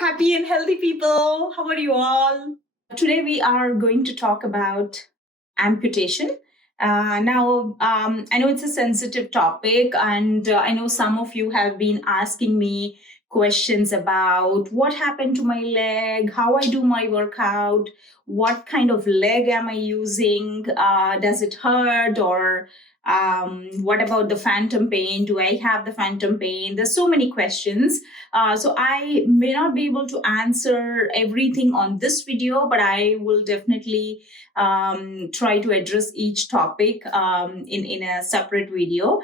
happy and healthy people. How are you all? Today, we are going to talk about amputation. I know it's a sensitive topic, and I know some of you have been asking me questions about what happened to my leg, how I do my workout, what kind of leg am I using, does it hurt, or what about the phantom pain? Do I have the phantom pain? There's so many questions. So I may not be able to answer everything on this video, but I will definitely try to address each topic in a separate video.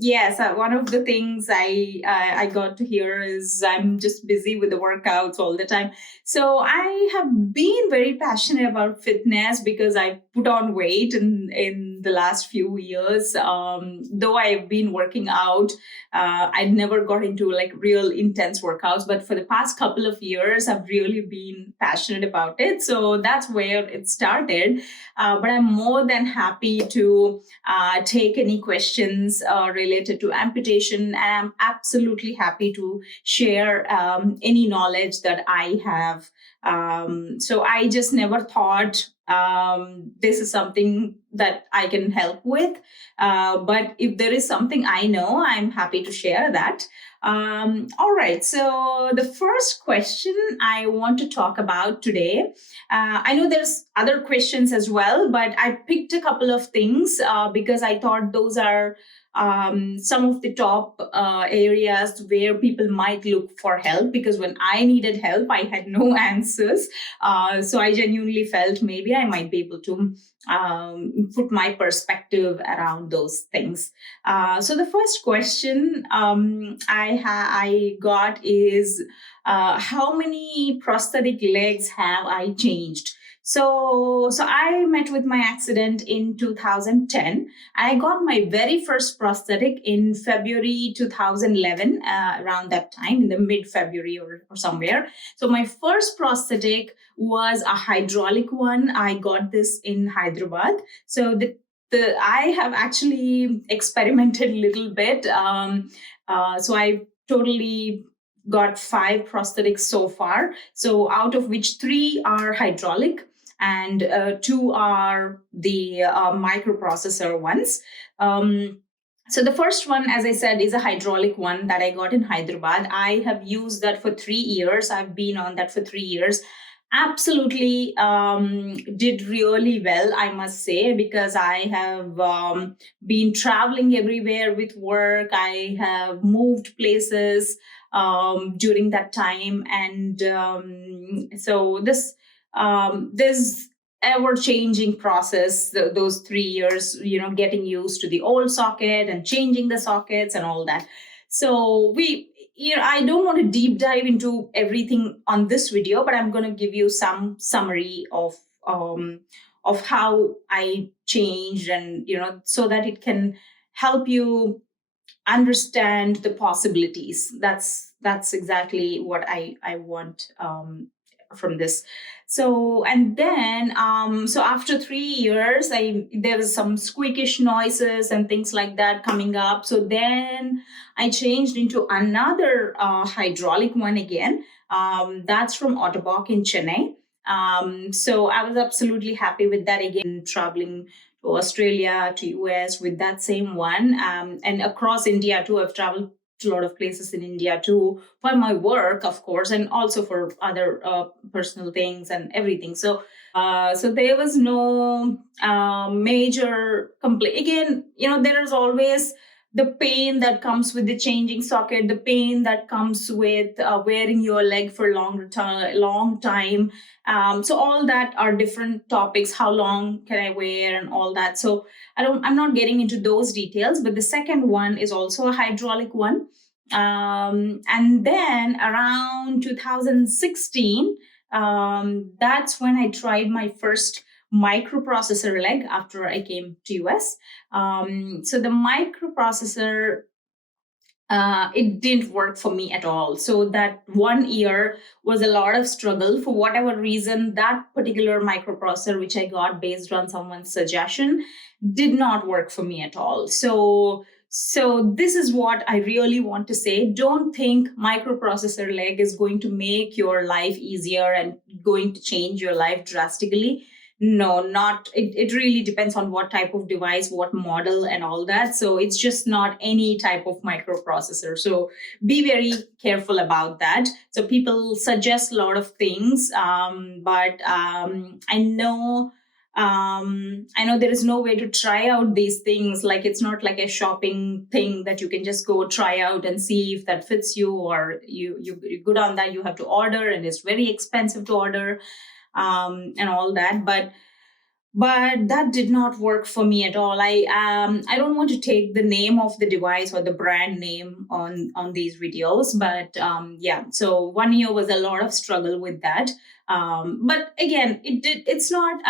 Yes, one of the things I got to hear is I'm just busy with the workouts all the time. So I have been very passionate about fitness because I put on weight in the last few years. Though I've been working out, I never got into like real intense workouts, but for the past couple of years, I've really been passionate about it. So that's where it started. But I'm more than happy to take any questions related to amputation, and I'm absolutely happy to share any knowledge that I have. So I just never thought this is something that I can help with. But if there is something I know, I'm happy to share that. All right. So the first question I want to talk about today, I know there's other questions as well, but I picked a couple of things because I thought those are some of the top areas where people might look for help, because when I needed help, I had no answers. So I genuinely felt maybe I might be able to put my perspective around those things. So the first question I got is, how many prosthetic legs have I changed? So I met with my accident in 2010. I got my very first prosthetic in February 2011, around that time, in the mid-February or somewhere. So my first prosthetic was a hydraulic one. I got this in Hyderabad. So I have actually experimented a little bit. So I totally got 5 prosthetics so far. So out of which 3 are hydraulic, and 2 are the microprocessor ones. So the first one, as I said, is a hydraulic one that I got in Hyderabad. I have used that for 3 years. I've been on that for 3 years. Absolutely did really well, I must say, because I have been traveling everywhere with work. I have moved places during that time. And so this ever-changing process, those 3 years, getting used to the old socket and changing the sockets and all that. So I don't want to deep dive into everything on this video, but I'm going to give you some summary of how I changed, and so that it can help you understand the possibilities. That's exactly what I want from this. So, and then so after 3 years, there was some squeakish noises and things like that coming up. So then I changed into another hydraulic one again. That's from Otterbock in Chennai. So I was absolutely happy with that, again, traveling to Australia, to US with that same one, and across India too. I've traveled to a lot of places in India too, for my work, of course, and also for other personal things and everything. So there was no major complaint. Again, there is always the pain that comes with the changing socket, the pain that comes with wearing your leg for long time. So all that are different topics. How long can I wear and all that? So I'm not getting into those details, but the second one is also a hydraulic one. And then around 2016, that's when I tried my first microprocessor leg after I came to US. So the microprocessor, it didn't work for me at all. So that 1 year was a lot of struggle. For whatever reason, that particular microprocessor, which I got based on someone's suggestion, did not work for me at all. So So this is what I really want to say. Don't think microprocessor leg is going to make your life easier and going to change your life drastically. No, not it really depends on what type of device, what model, and all that. So it's just not any type of microprocessor. So be very careful about that. So people suggest a lot of things, but I know there is no way to try out these things. Like, it's not like a shopping thing that you can just go try out and see if that fits you, or you're good on that. You have to order, and it's very expensive to order, and all that. But that did not work for me at all. I don't want to take the name of the device or the brand name on these videos, but yeah. So 1 year was a lot of struggle with that. But again, it's not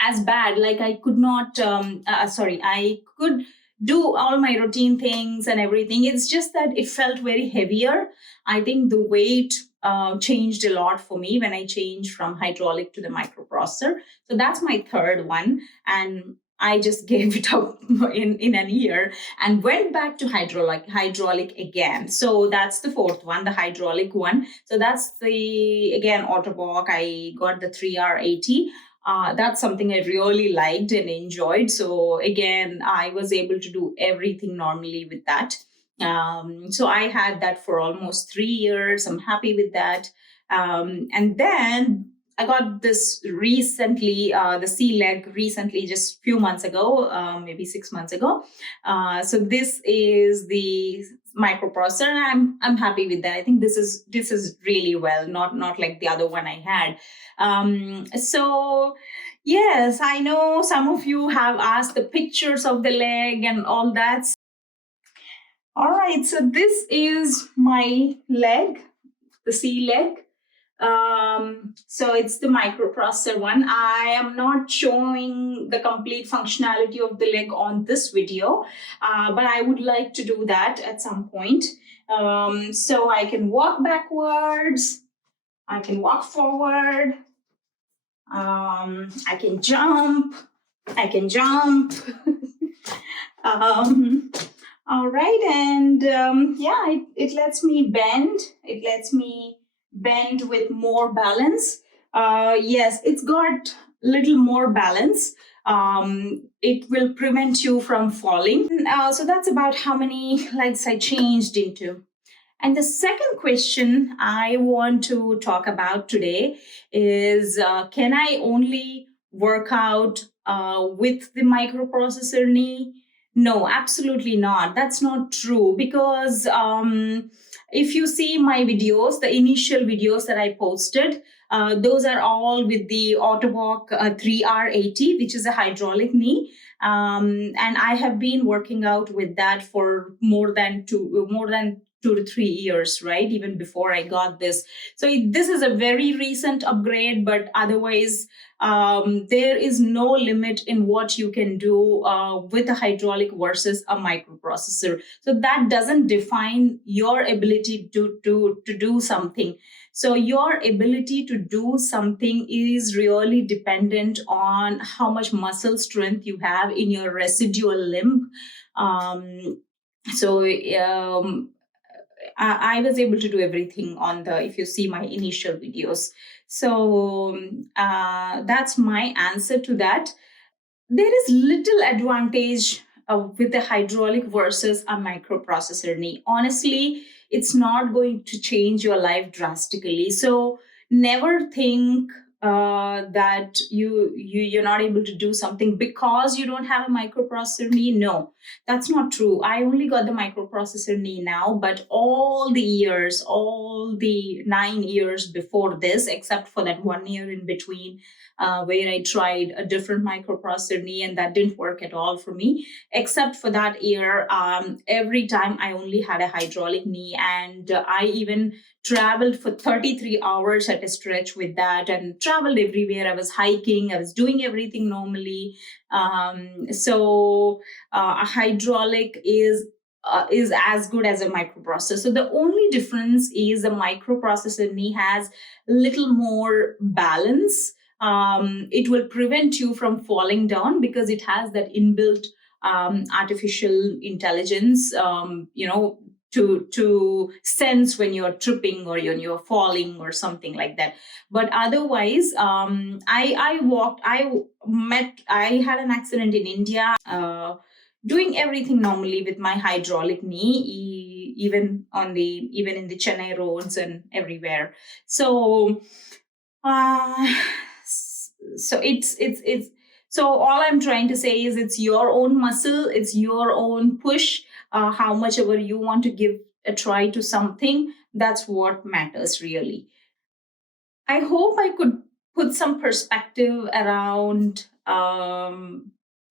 as bad. Like, I could not. I could do all my routine things and everything. It's just that it felt very heavier. I think the weight changed a lot for me when I changed from hydraulic to the microprocessor. So that's my third one. And I just gave it up in a year and went back to hydraulic again. So that's the fourth one, the hydraulic one. So that's the, again, Autobot. I got the 3R80. That's something I really liked and enjoyed. So again, I was able to do everything normally with that. So I had that for almost 3 years. I'm happy with that. And then I got this recently, the C leg recently, just a few months ago, maybe 6 months ago. So this is the microprocessor, and I'm happy with that. I think this is really well, not like the other one I had. So yes, I know some of you have asked the pictures of the leg and all that. All right, so this is my leg, the C leg. So it's the microprocessor one. I am not showing the complete functionality of the leg on this video, but I would like to do that at some point. So I can walk backwards, I can walk forward, I can jump, I can jump. All right, and yeah, it lets me bend. It lets me bend with more balance. Yes, it's got little more balance. It will prevent you from falling. So that's about how many legs I changed into. And the second question I want to talk about today is, can I only work out with the microprocessor knee? No, absolutely not. That's not true, because if you see my videos, the initial videos that I posted, those are all with the Autobot 3R80, which is a hydraulic knee. And I have been working out with that for more than 2 to 3 years, right? Even before I got this. So this is a very recent upgrade, but otherwise, there is no limit in what you can do with a hydraulic versus a microprocessor. So that doesn't define your ability to do something. So your ability to do something is really dependent on how much muscle strength you have in your residual limb. So I was able to do everything on the, if you see my initial videos. So that's my answer to that. There is little advantage with the hydraulic versus a microprocessor knee. Honestly, it's not going to change your life drastically. So never think that you're not able to do something because you don't have a microprocessor knee. No, that's not true. I only got the microprocessor knee now, but all the 9 years before this, except for that 1 year in between, where I tried a different microprocessor knee and that didn't work at all for me. Except for that year, every time I only had a hydraulic knee, and I even traveled for 33 hours at a stretch with that, and traveled everywhere. I was hiking, I was doing everything normally. So a hydraulic is as good as a microprocessor. So the only difference is the microprocessor knee has little more balance. It will prevent you from falling down because it has that inbuilt artificial intelligence, to sense when you're tripping or you're falling or something like that. But otherwise, I had an accident in India, doing everything normally with my hydraulic knee, even in the Chennai roads and everywhere. So uh, it's so all I'm trying to say is it's your own muscle, it's your own push. How much ever you want to give a try to something, that's what matters really. I hope I could put some perspective around a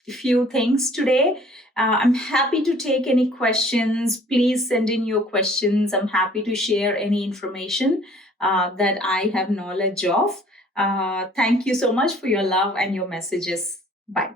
few things today. I'm happy to take any questions. Please send in your questions. I'm happy to share any information that I have knowledge of. Thank you so much for your love and your messages. Bye.